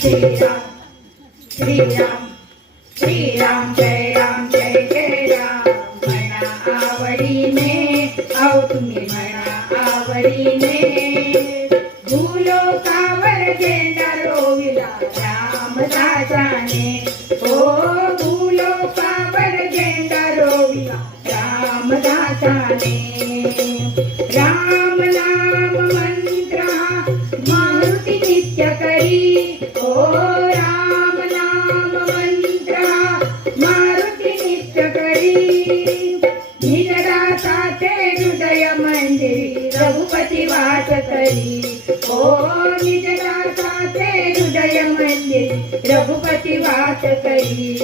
श्रीराम श्रीराम श्रीराम जय जय राम म्हणा आवडीने औ तुम्ही म्हणा आवडीने भूलोकावर झेंडा रोविला रामदासाने ओ भूलोकावर झेंडा रोविला रामदासाने राम नाम मंत्र मारुती नित्य करी ओ राम नाम मंत्र मारुती नित्य करी निजदासाचे हृदय मंदिरी रघुपती वास करी ओ निजदासाचे हृदय मंदिरी रघुपती वास करी